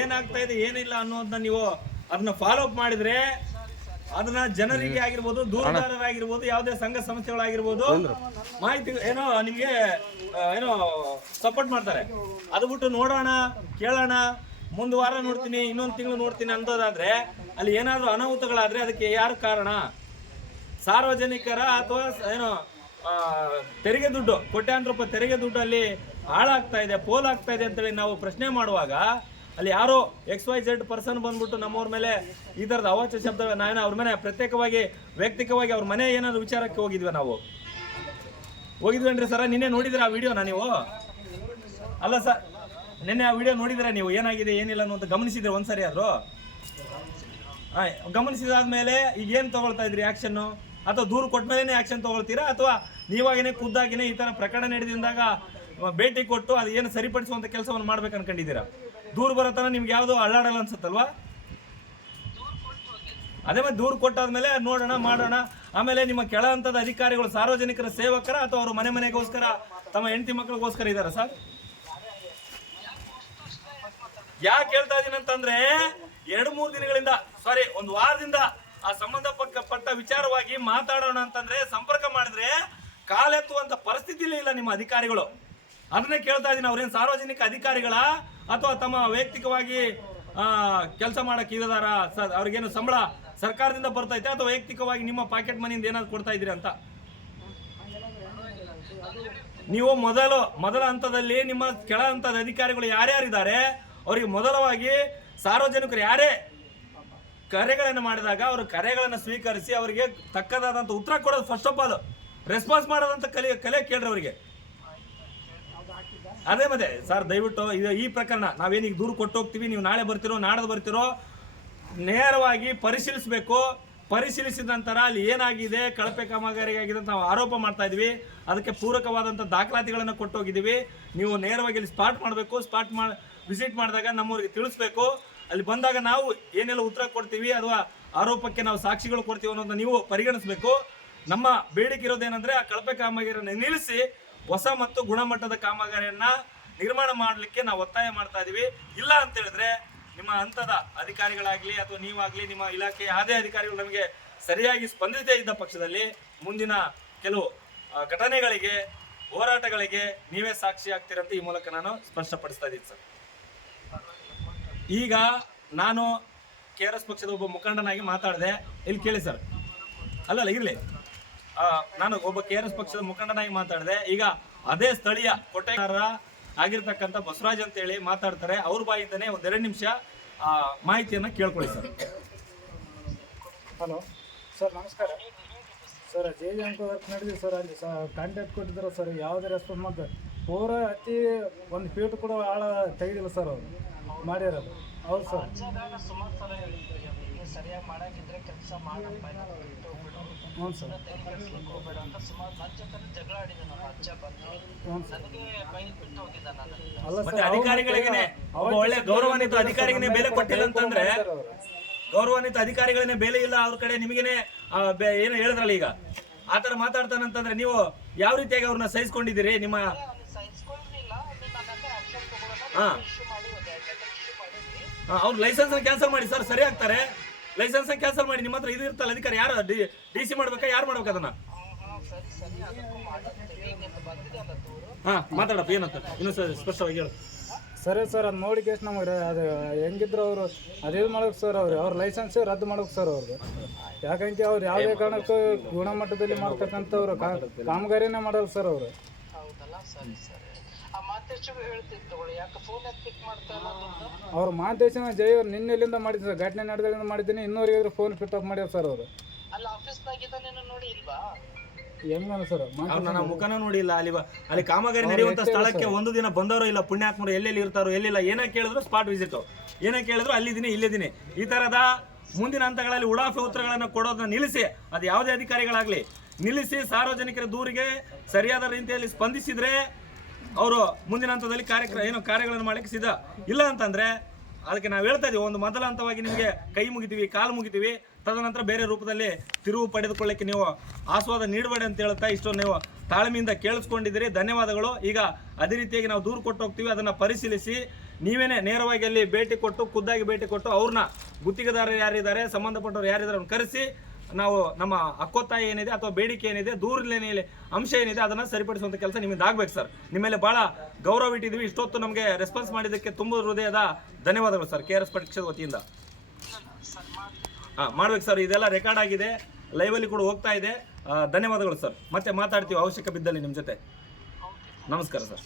ಏನಾಗ್ತಾ ಇದೆ ಏನಿಲ್ಲ ಅನ್ನೋದನ್ನ ನೀವು ಅದನ್ನ ಫಾಲೋ ಅಪ್ ಮಾಡಿದ್ರೆ ಅದನ್ನ ಜನರಿಗೆ ಆಗಿರ್ಬೋದು, ದೂರದಾರರಾಗಿರ್ಬೋದು, ಯಾವುದೇ ಸಂಘ ಸಂಸ್ಥೆಗಳಾಗಿರ್ಬೋದು ಮಾಹಿತಿ ಏನೋ ನಿಮ್ಗೆ ಏನೋ ಸಪೋರ್ಟ್ ಮಾಡ್ತಾರೆ. ಅದು ಬಿಟ್ಟು ನೋಡೋಣ, ಕೇಳೋಣ, ಮುಂದ್ ವಾರ ನೋಡ್ತೀನಿ, ಇನ್ನೊಂದು ತಿಂಗಳು ನೋಡ್ತೀನಿ ಅನ್ನೋದಾದ್ರೆ ಅಲ್ಲಿ ಏನಾದ್ರು ಅನಾಹುತಗಳಾದ್ರೆ ಅದಕ್ಕೆ ಯಾರು ಕಾರಣ? ಸಾರ್ವಜನಿಕರ ಅಥವಾ ಏನೋ ತೆರಿಗೆ ದುಡ್ಡು, ಕೋಟ್ಯಾಂತರ ರೂಪಾಯಿ ತೆರಿಗೆ ದುಡ್ಡು ಅಲ್ಲಿ ಹಾಳಾಗ್ತಾ ಇದೆ, ಪೋಲ್ ಆಗ್ತಾ ಇದೆ ಅಂತೇಳಿ ನಾವು ಪ್ರಶ್ನೆ ಮಾಡುವಾಗ ಅಲ್ಲಿ ಯಾರೋ XYZ ಪರ್ಸನ್ ಬಂದ್ಬಿಟ್ಟು ನಮ್ಮವ್ರ ಮೇಲೆ ಈ ಥರದ ಅವಾಚ್ಯ ಶಬ್ದ, ನಾನು ಅವ್ರ ಮನೆ ಪ್ರತ್ಯೇಕವಾಗಿ ವೈಯಕ್ತಿಕವಾಗಿ ಅವ್ರ ಮನೆ ಏನಾದ್ರು ವಿಚಾರಕ್ಕೆ ಹೋಗಿದ್ವಿ, ನಾವು ಹೋಗಿದ್ವೇನ್ರಿ ಸರ? ನಿನ್ನೆ ನೋಡಿದ್ರೆ ಆ ವಿಡಿಯೋನ ನೀವು? ಅಲ್ಲ ಸರ್, ನಿನ್ನೆ ಆ ವಿಡಿಯೋ ನೋಡಿದ್ರೆ ನೀವು ಏನಾಗಿದೆ ಏನಿಲ್ಲ ಅನ್ನೋದು ಗಮನಿಸಿದ್ರೆ ಒಂದ್ಸರಿ ಆದ್ರು? ಗಮನಿಸಿದಾದ್ಮೇಲೆ ಈಗ ಏನು ತಗೊಳ್ತಾ ಇದ್ರಿ ಆಕ್ಷನ್ನು? ಅಥವಾ ದೂರು ಕೊಟ್ಟ ಮೇಲೇನೆ ಆಕ್ಷನ್ ತಗೊಳ್ತೀರಾ, ಅಥವಾ ನೀವಾಗಿನೇ ಖುದ್ದಾಗಿನೇ ಈ ತರ ಪ್ರಕರಣ ನಡೆದಿಂದಾಗ ಭೇಟಿ ಕೊಟ್ಟು ಅದು ಏನು ಸರಿಪಡಿಸುವಂತ ಕೆಲಸವನ್ನು ಮಾಡ್ಬೇಕು ಅನ್ಕೊಂಡಿದ್ದೀರಾ? ದೂರು ಬರತನ ನಿಮ್ಗೆ ಯಾವ್ದು ಅಳ್ಳಾಡಲ್ಲ ಅನ್ಸುತ್ತಲ್ವಾ? ಅದೇ ಮತ್ತೆ ದೂರು ಕೊಟ್ಟಾದ್ಮೇಲೆ ನೋಡೋಣ, ಮಾಡೋಣ. ಆಮೇಲೆ ನಿಮ್ಮ ಕೆಳ ಹಂತದ ಅಧಿಕಾರಿಗಳು ಸಾರ್ವಜನಿಕರ ಸೇವಕರ ಅಥವಾ ಅವರು ಮನೆ ಮನೆಗೋಸ್ಕರ ತಮ್ಮ ಹೆಂಡತಿ ಮಕ್ಕಳಿಗೋಸ್ಕರ ಇದಾರ ಸರ್? ಯಾಕೆ ಹೇಳ್ತಾ ಇದೀನಿ ಅಂತಂದ್ರೆ 2-3 ದಿನಗಳಿಂದ, ಸಾರಿ, ಒಂದು ವಾರದಿಂದ ಆ ಸಂಬಂಧಪಟ್ಟ ವಿಚಾರವಾಗಿ ಮಾತಾಡೋಣ ಅಂತಂದ್ರೆ ಸಂಪರ್ಕ ಮಾಡಿದ್ರೆ ಕಾಲೆತ್ತುವಂತ ಪರಿಸ್ಥಿತಿಲೇ ಇಲ್ಲ ನಿಮ್ಮ ಅಧಿಕಾರಿಗಳು. ಅದನ್ನೇ ಕೇಳ್ತಾ ಇದೀನಿ. ಅವ್ರೇನು ಸಾರ್ವಜನಿಕ ಅಧಿಕಾರಿಗಳ ಅಥವಾ ತಮ್ಮ ವೈಯಕ್ತಿಕವಾಗಿ ಕೆಲಸ ಮಾಡಕ್ ಇದಾರ? ಅವ್ರಿಗೇನು ಸಂಬಳ ಸರ್ಕಾರದಿಂದ ಬರ್ತೈತೆ ಅಥವಾ ವೈಯಕ್ತಿಕವಾಗಿ ನಿಮ್ಮ ಪಾಕೆಟ್ ಮನಿಯಿಂದ ಏನಾದ್ರು ಕೊಡ್ತಾ ಇದ್ದೀರಿ ಅಂತ? ನೀವು ಮೊದಲ ಹಂತದಲ್ಲಿ ನಿಮ್ಮ ಕೆಳ ಹಂತದ ಅಧಿಕಾರಿಗಳು ಯಾರ್ಯಾರಿದ್ದಾರೆ ಅವರಿಗೆ ಮೊದಲವಾಗಿ ಸಾರ್ವಜನಿಕರು ಯಾರೇ ಕರೆಗಳನ್ನು ಮಾಡಿದಾಗ ಅವರು ಕರೆಗಳನ್ನು ಸ್ವೀಕರಿಸಿ ಅವರಿಗೆ ತಕ್ಕದಾದಂಥ ಉತ್ತರ ಕೊಡೋದು, ಫಸ್ಟ್ ಆಫ್ ಆಲ್ ರೆಸ್ಪಾನ್ಸ್ ಮಾಡೋದಂತ ಕಲೆ ಕೇಳ್ರಿ ಅವರಿಗೆ. ಅದೇ ಮತ್ತೆ ಸರ್, ದಯವಿಟ್ಟು ಈ ಪ್ರಕರಣ ನಾವೇನೀಗ ದೂರು ಕೊಟ್ಟು ಹೋಗ್ತೀವಿ, ನೀವು ನಾಳೆ ಬರ್ತಿರೋ ನಾಡ್ದು ಬರ್ತಿರೋ, ನೇರವಾಗಿ ಪರಿಶೀಲಿಸಬೇಕು. ಪರಿಶೀಲಿಸಿದ ನಂತರ ಅಲ್ಲಿ ಏನಾಗಿದೆ, ಕಳಪೆ ಕಾಮಗಾರಿಯಾಗಿದೆ ಅಂತ ನಾವು ಆರೋಪ ಮಾಡ್ತಾ ಇದ್ವಿ. ಅದಕ್ಕೆ ಪೂರಕವಾದಂಥ ದಾಖಲಾತಿಗಳನ್ನು ಕೊಟ್ಟು ಹೋಗಿದ್ದೀವಿ. ನೀವು ನೇರವಾಗಿ ಇಲ್ಲಿ ಸ್ಪಾಟ್ ಮಾಡಬೇಕು. ವಿಸಿಟ್ ಮಾಡಿದಾಗ ನಮ್ಮೂರಿಗೆ ತಿಳಿಸ್ಬೇಕು. ಅಲ್ಲಿ ಬಂದಾಗ ನಾವು ಏನೆಲ್ಲ ಉತ್ತರ ಕೊಡ್ತೀವಿ ಅಥವಾ ಆರೋಪಕ್ಕೆ ನಾವು ಸಾಕ್ಷಿಗಳು ಕೊಡ್ತೀವಿ ಅನ್ನೋದನ್ನ ನೀವು ಪರಿಗಣಿಸಬೇಕು. ನಮ್ಮ ಬೇಡಿಕೆ ಇರೋದೇನೆಂದ್ರೆ ಆ ಕಳಪೆ ಕಾಮಗಾರಿಯನ್ನು ನಿಲ್ಲಿಸಿ ಹೊಸ ಮತ್ತು ಗುಣಮಟ್ಟದ ಕಾಮಗಾರಿಯನ್ನ ನಿರ್ಮಾಣ ಮಾಡಲಿಕ್ಕೆ ನಾವು ಒತ್ತಾಯ ಮಾಡ್ತಾ ಇದೀವಿ. ಇಲ್ಲ ಅಂತ ಹೇಳಿದ್ರೆ ನಿಮ್ಮ ಹಂತದ ಅಧಿಕಾರಿಗಳಾಗ್ಲಿ ಅಥವಾ ನೀವಾಗ್ಲಿ, ನಿಮ್ಮ ಇಲಾಖೆ ಯಾವುದೇ ಅಧಿಕಾರಿಗಳು ನಮಗೆ ಸರಿಯಾಗಿ ಸ್ಪಂದಿಸದೇ ಇದ್ದ ಪಕ್ಷದಲ್ಲಿ ಮುಂದಿನ ಕೆಲವು ಘಟನೆಗಳಿಗೆ, ಹೋರಾಟಗಳಿಗೆ ನೀವೇ ಸಾಕ್ಷಿ ಆಗ್ತೀರಂತ ಈ ಮೂಲಕ ನಾನು ಸ್ಪಷ್ಟಪಡಿಸ್ತಾ ಇದ್ದೀನಿ ಸರ್. ಈಗ ನಾನು KRS ಪಕ್ಷದ ಒಬ್ಬ ಮುಖಂಡನಾಗಿ ಮಾತಾಡಿದೆ. ಇಲ್ಲಿ ಕೇಳಿ ಸರ್, ಅಲ್ಲಲ್ಲ ಇರ್ಲಿ, ನಾನು ಒಬ್ಬ KRS ಪಕ್ಷದ ಮುಖಂಡನಾಗಿ ಮಾತಾಡಿದೆ. ಈಗ ಅದೇ ಸ್ಥಳೀಯ ಕೊಟ್ಟೆಗಾರ ಆಗಿರ್ತಕ್ಕಂಥ ಬಸವರಾಜ್ ಅಂತ ಹೇಳಿ ಮಾತಾಡ್ತಾರೆ. ಅವ್ರ ಬಾಯಿಂದನೇ 1-2 ನಿಮಿಷ ಮಾಹಿತಿಯನ್ನ ಕೇಳ್ಕೊಳ್ಳಿ ಸರ್. ಹಲೋ ಸರ್, ನಮಸ್ಕಾರ ಸರ್. JJ ವರ್ಕ್ ನಡೆದಿದೆ ಸರ್. ಅಲ್ಲಿ ಕಾಂಟ್ಯಾಕ್ಟ್ ಕೊಟ್ಟಿದ್ರು ಸರ್, ಯಾವುದೇ ರೆಸ್ಪಾನ್ಸ್ ಮತ್ತು ಪೂರ ಅತಿ ಒಂದು ಫೀಟ್ ಕೂಡ ಆಳ ತೆಗೆದಿಲ್ಲ ಸರ್ ಅವರು ಮಾಡಿರೋದು. ಹೌದು ಸರ್. ಸರಿಯಾಗಿ ಮಾಡಾಕಿದ್ರೆ ಕೆಲಸ ಮಾಡಪ್ಪ, ಹ್ಞೂ ಸರ್. ಸುಮಾರು ನನ್ನ ಜೊತೆ ಜಗಳ ಆಡಿದೆ. ನಮ್ಮ ಅಜ್ಜ ಬಂದು ನನಗೆ ಬೈ ಬಿಟ್ಟು ಹೋಗಿದ್ದ. ಅಲ್ಲ ಮತ್ತೆ ಸರ್, ಅಧಿಕಾರಿಗಳಿಗೆ ಒಳ್ಳೆ ಗೌರವಾನ್ವಿತ ಅಧಿಕಾರಿಗೇ ಬೆಲೆ ಕೊಟ್ಟಿಲ್ಲ ಅಂತಂದ್ರೆ, ಗೌರವಾನ್ವಿತ ಅಧಿಕಾರಿಗಳನ್ನೇ ಬೆಲೆ ಇಲ್ಲ ಅವ್ರ ಕಡೆ, ನಿಮಗೇನೆ ಏನು ಹೇಳಿದ್ರಲ್ಲ ಈಗ ಆತರ ಮಾತಾಡ್ತಾನಂತಂದ್ರೆ ನೀವು ಯಾವ ರೀತಿಯಾಗಿ ಅವ್ರನ್ನ ಸಹಿಸ್ಕೊಂಡಿದ್ದೀರಿ? ನಿಮ್ಮ ಸಹಿಸ್ಕೊಂಡಿಲ್ಲ, ಆಕ್ಷನ್ ಅವ್ರ ಲೈಸೆನ್ಸ್ ಕ್ಯಾನ್ಸಲ್ ಮಾಡಿ ಸರ್, ಸರಿ ಆಗ್ತಾರೆ. ಲೈಸೆನ್ಸ್ ಕ್ಯಾನ್ಸಲ್ ಮಾಡಿ. ನಿಮ್ಮ ಹತ್ರ ಇದು ಇರ್ತಲ್ಲ ಅಧಿಕಾರಿ, ಯಾರು DC ಮಾಡ್ಬೇಕಾ, ಯಾರು ಮಾಡ್ಬೇಕು ಅದನ್ನ? ಮಾತಾಡಪ್ಪ, ಏನಂತ ಇನ್ನೂ ಸ್ಪಷ್ಟವಾಗಿ ಹೇಳು. ಸರಿ ಸರ್, ಅದು ನೋಡಿ ಕೇಸ್ ನಮಗೆ ಅದು ಹೆಂಗಿದ್ರು ಅವರು ಅದೇನು ಮಾಡ್ಬೇಕು ಸರ್, ಅವ್ರ ಲೈಸೆನ್ಸ್ ರದ್ದು ಮಾಡ್ಬೇಕು ಸರ್ ಅವ್ರಿಗೆ. ಯಾಕಂದ್ರೆ ಅವ್ರು ಯಾವುದೇ ಕಾರಣಕ್ಕೂ ಗುಣಮಟ್ಟದಲ್ಲಿ ಮಾಡ್ತಕ್ಕಂಥವ್ರು ಕಾಮಗಾರಿನೇ ಮಾಡಲ್ಲ ಸರ್ ಅವರು. ಅವ್ರ ಮಾತೇಶನ ಜೈ ಅವ್ರು ನಿನ್ನೆಲ್ಲಿಂದ ಮಾಡಿದ್ರು ಸರ್, ಘಟನೆ ನಡೆದಿಂದ ಮಾಡಿದ್ದೀನಿ. ಇನ್ನೂರಿಗೆ ಫೋನ್ ಪಿಕ್ ಅಪ್ ಮಾಡ್ಯಾರ ಸರ್ ಅವರು. ಹೆಂಗ ಸರ್, ನನ್ನ ಮುಖನ ನೋಡಿಲ್ಲ. ಅಲ್ಲಿ ಕಾಮಗಾರಿ ನಡೆಯುವಂತ ಸ್ಥಳಕ್ಕೆ ಒಂದು ದಿನ ಬಂದವರು ಇಲ್ಲ. ಪುಣ್ಯಾತ್ಮರು ಎಲ್ಲೆಲ್ಲಿ ಇರ್ತಾರೋ ಎಲ್ಲಿಲ್ಲ, ಏನೇ ಕೇಳಿದ್ರು ಸ್ಪಾಟ್ ವಿಸಿಟ್, ಏನೇ ಕೇಳಿದ್ರು ಅಲ್ಲಿದ್ದೀನಿ ಇಲ್ಲಿದ್ದೀನಿ. ಈ ತರದ ಮುಂದಿನ ಹಂತಗಳಲ್ಲಿ ಉಡಾಫೆ ಉತ್ತರಗಳನ್ನು ಕೊಡೋದನ್ನ ನಿಲ್ಲಿಸಿ, ಅದು ಯಾವುದೇ ಅಧಿಕಾರಿಗಳಾಗ್ಲಿ ನಿಲ್ಲಿಸಿ, ಸಾರ್ವಜನಿಕರ ದೂರಿಗೆ ಸರಿಯಾದ ರೀತಿಯಲ್ಲಿ ಸ್ಪಂದಿಸಿದ್ರೆ ಅವರು ಮುಂದಿನ ಹಂತದಲ್ಲಿ ಕಾರ್ಯಗಳನ್ನು ಮಾಡಲಿಕ್ಕೆ ಸಿದ್ಧ. ಇಲ್ಲ ಅಂತಂದ್ರೆ ಅದಕ್ಕೆ ನಾವು ಹೇಳ್ತಾ ಇದೀವಿ, ಒಂದು ಮೊದಲ ಹಂತವಾಗಿ ನಿಮಗೆ ಕೈ ಮುಗಿತೀವಿ, ಕಾಲು ಮುಗಿತೀವಿ, ತದನಂತರ ಬೇರೆ ರೂಪದಲ್ಲಿ ತಿರುವು ಪಡೆದುಕೊಳ್ಳಿಕ್ಕೆ ನೀವು ಆಸ್ವಾದ ನೀಡಬೇಡಿ ಅಂತ ಹೇಳ್ತಾ ಇಷ್ಟೊಂದು ನೀವು ತಾಳ್ಮೆಯಿಂದ ಕೇಳಿಸ್ಕೊಂಡಿದ್ದೀರಿ. ಧನ್ಯವಾದಗಳು. ಈಗ ಅದೇ ರೀತಿಯಾಗಿ ನಾವು ದೂರು ಕೊಟ್ಟು ಹೋಗ್ತೀವಿ, ಅದನ್ನು ಪರಿಶೀಲಿಸಿ ನೀವೇನೇ ನೇರವಾಗಿ ಅಲ್ಲಿ ಭೇಟಿ ಕೊಟ್ಟು ಖುದ್ದಾಗಿ ಭೇಟಿ ಕೊಟ್ಟು ಅವ್ರನ್ನ ಗುತ್ತಿಗೆದಾರರು ಯಾರಿದ್ದಾರೆ, ಸಂಬಂಧಪಟ್ಟವ್ರು ಯಾರಿದ್ದಾರೆ ಅವ್ರನ್ನ ಕರೆಸಿ ನಾವು ನಮ್ಮ ಹಕ್ಕೊತ್ತಾಯ ಏನಿದೆ ಅಥವಾ ಬೇಡಿಕೆ ಏನಿದೆ, ದೂರಿನ ಅಂಶ ಏನಿದೆ ಅದನ್ನು ಸರಿಪಡಿಸುವಂಥ ಕೆಲಸ ನಿಮ್ಮಿಂದ ಆಗ್ಬೇಕು ಸರ್. ನಿಮ್ಮ ಮೇಲೆ ಭಾಳ ಗೌರವ ಇಟ್ಟಿದ್ವಿ. ಇಷ್ಟೊತ್ತು ನಮಗೆ ರೆಸ್ಪಾನ್ಸ್ ಮಾಡಿದ್ದಕ್ಕೆ ತುಂಬ ಹೃದಯದ ಧನ್ಯವಾದಗಳು ಸರ್. KRS ಪರೀಕ್ಷೆ ವತಿಯಿಂದ ಮಾಡ್ಬೇಕು ಸರ್. ಇದೆಲ್ಲ ರೆಕಾರ್ಡ್ ಆಗಿದೆ, ಲೈವಲ್ಲಿ ಕೂಡ ಹೋಗ್ತಾ ಇದೆ. ಧನ್ಯವಾದಗಳು ಸರ್. ಮತ್ತೆ ಮಾತಾಡ್ತೀವಿ ಅವಶ್ಯಕ ಬಿದ್ದಲ್ಲಿ ನಿಮ್ಮ ಜೊತೆ. ನಮಸ್ಕಾರ ಸರ್.